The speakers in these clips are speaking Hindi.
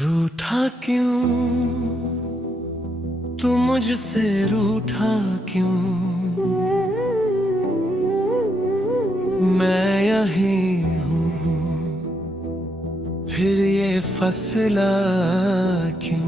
रूठा क्यों तू मुझसे, रूठा क्यों? मैं यही हूँ, फिर ये फसला क्यों?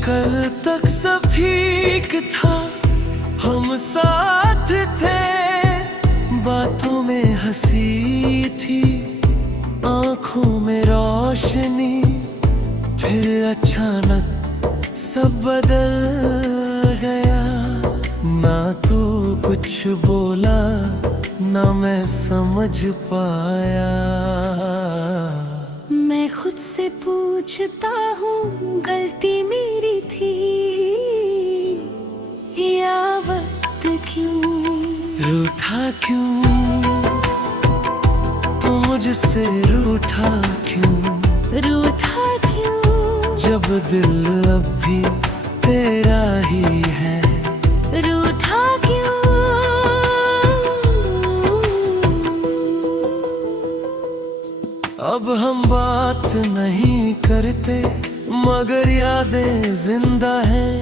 कल तक सब ठीक था, हम साथ थे, बातों में हंसी थी, आंखों में रोशनी। फिर अचानक सब बदल गया, ना तू कुछ बोला, ना मैं समझ पाया। मैं खुद से पूछता हूँ, गलती मेरी थी या वक्त क्यों? रूठा क्यों तू मुझसे, रूठा क्यों? रूठा क्यों? जब दिल अब भी तेरा ही है। रूठा क्यों? अब हम बात नहीं करते, मगर यादें जिंदा हैं।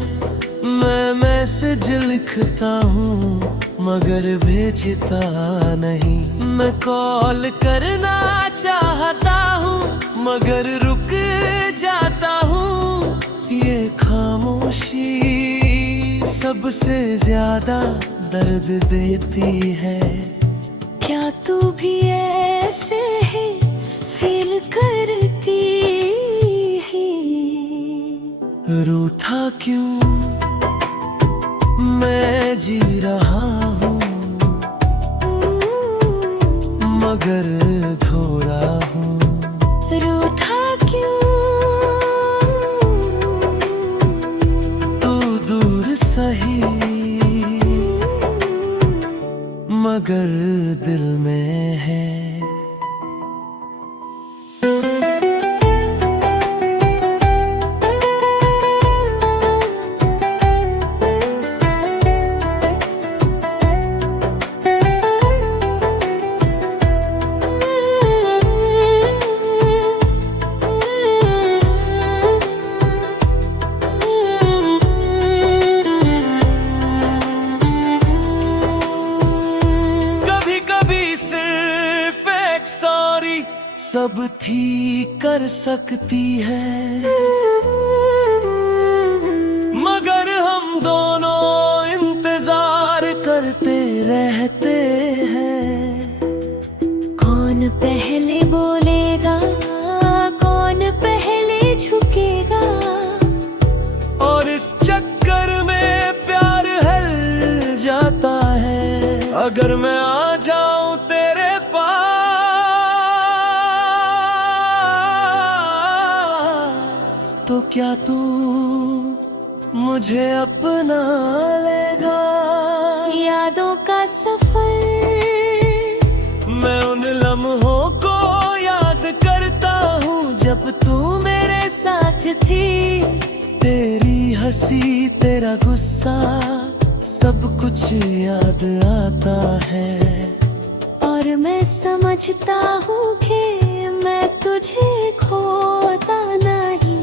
मैं मैसेज लिखता हूँ, मगर भेजता नहीं। मैं कॉल करना चाहता हूँ, मगर रुक जाता हूँ। ये खामोशी सबसे ज्यादा दर्द देती है। क्या तू भी ऐसे है फील करती है? रूठा क्यों मैं जी रहा हूँ, मगर धो रहा हूँ। रूठा क्यों? तू दूर सही, मगर दिल में है। सब ठीक कर सकती है, मगर हम दोनों इंतजार करते रहते हैं। कौन पहले बोलेगा, कौन पहले झुकेगा? और इस चक्कर में प्यार हल जाता है। अगर मैं आ जाऊं तेरे पास, तो क्या तू मुझे अपना लेगा? यादों का सफर, मैं उन लम्हों को याद करता हूँ जब तू मेरे साथ थी। तेरी हंसी, तेरा गुस्सा, सब कुछ याद आता है। और मैं समझता हूँ कि मैं तुझे खोता नहीं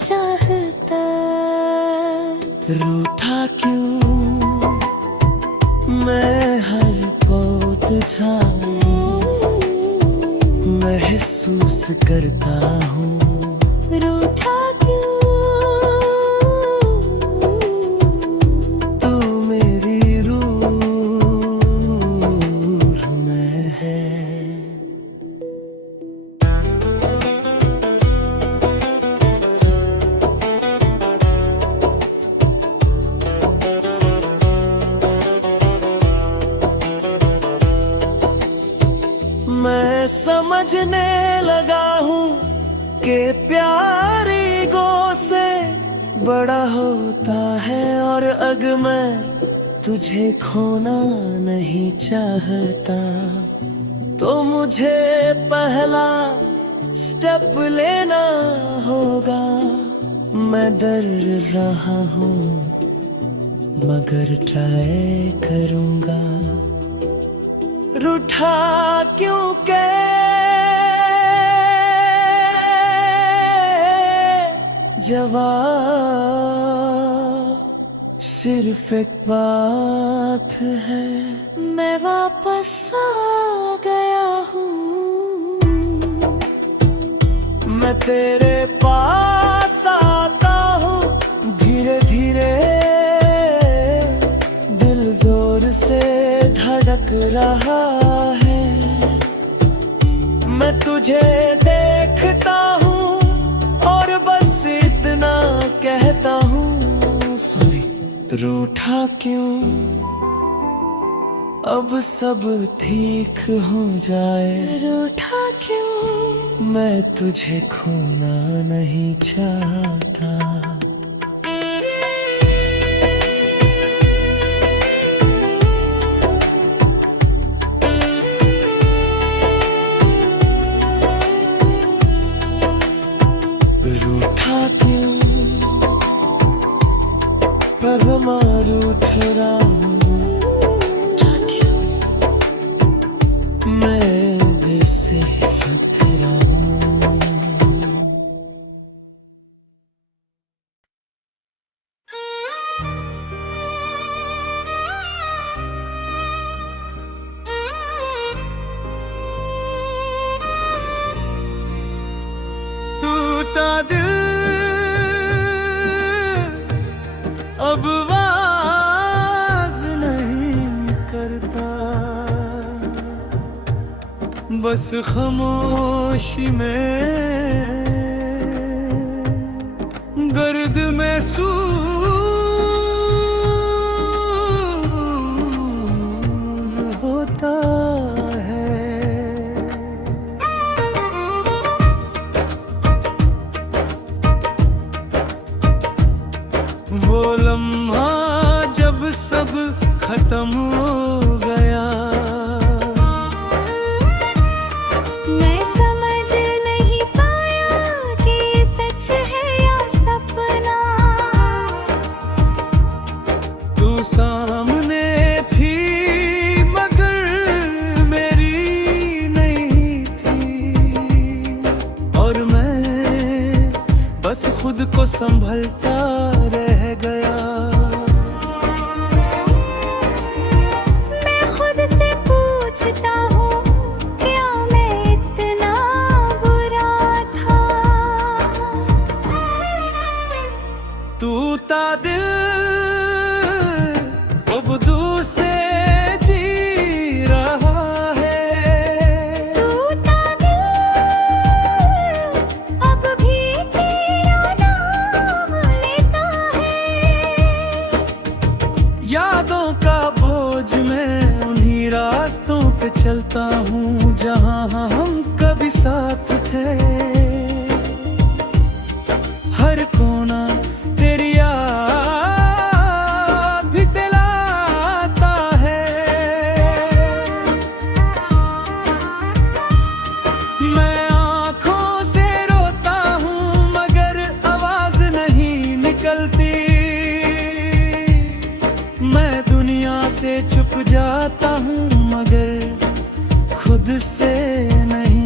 चाहता। रूठा क्यों मैं हर पौध छाऊं, महसूस करता हूँ। रूठा क्यों? तू मेरी रूह में है। मैं समझने लगा हूँ कि प्यार ईगो से बड़ा होता है। और अगर मैं तुझे खोना नहीं चाहता, तो मुझे पहला स्टेप लेना होगा। मैं डर रहा हूँ मगर ट्राई करूँगा। रूठा क्यों के जवाब सिर्फ एक बात है, मैं वापस आ गया हूँ। मैं तेरे पास आता हूँ धीरे धीरे, दिल जोर से धड़क रहा है। मैं तुझे देखता हूँ और बस इतना कहता हूँ, सॉरी। रूठा क्यों, अब सब ठीक हो जाए। रूठा क्यों, मैं तुझे खोना नहीं चाहता। रूठा क्यों, पर मैं रूठ रहा हूँ। मैं बेसिर्फ तेरा हूँ। टूटा दिल अब आवाज नहीं करता, बस खामोशी में गर्द महसूस होता है। वो लम्हा जब सब खत्म हो गया, मैं समझ नहीं पाया कि सच है या सपना। तू सामने थी मगर मेरी नहीं थी, और मैं बस खुद को संभलता रह गया। मैं खुद से पूछता हूँ क्या मैं इतना बुरा था। टूटा दिल अब दूसरे जी रहा है। टूटा दिल अब भी तेरा नाम लेता है। यादों का बोझ मैं उन्हीं रास्तों पे चलता हूँ जहाँ हम कभी साथ थे। हर कोना तेरी याद भी दिलाता है। मैं आँखों से रोता हूँ मगर आवाज नहीं निकलती। मैं दुनिया से छुप जाता हूँ मगर खुद से नहीं।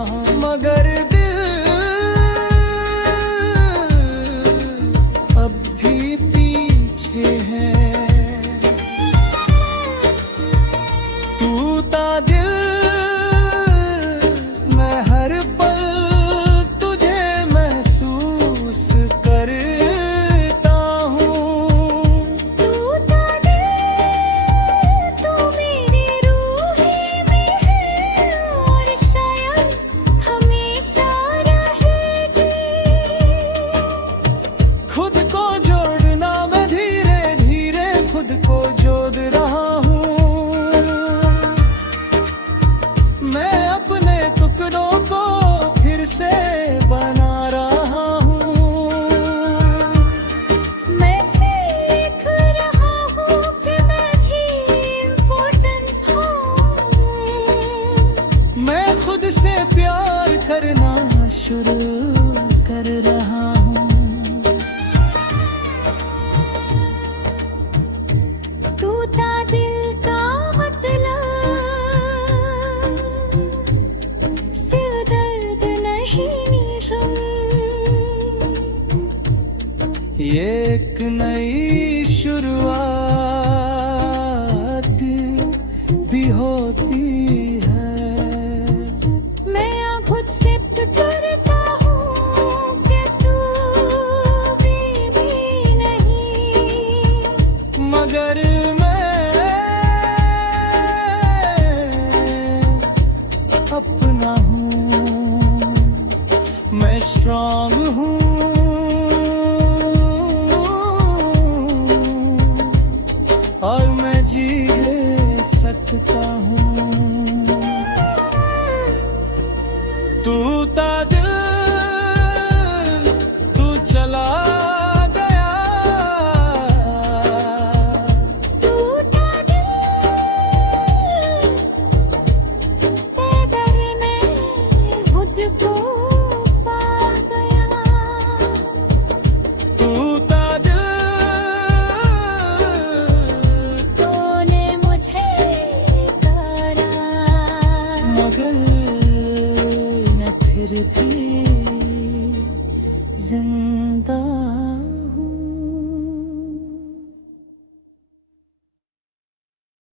हूँ, मगर दिल अब भी पीछे है। टूटा दिल मैं हर पल तुझे महसूस करता हूँ। टूटा दिल तू मेरी रूह में है और शायद हमेशा रहेगी। खुद को जोड़ना मैं धीरे धीरे खुद को जोड़ रहा हूँ। मैं अपने टुकड़ों को फिर से बना रहा हूँ। मैं सीख रहा हूँ कि मैं भी इम्पोर्टेंट हूँ। मैं खुद से प्यार करना शुरू कर रहा हूँ। टूटा दिल का मतलब सिर्फ दर्द नहीं सुन। ये एक नई शुरुआत भी होती है। मैं अब खुद से करता हूँ कि तू भी नहीं। मगर मैं अपना हूँ, मैं स्ट्रांग हूँ और मैं जी सकता हूँ। टूटा दिल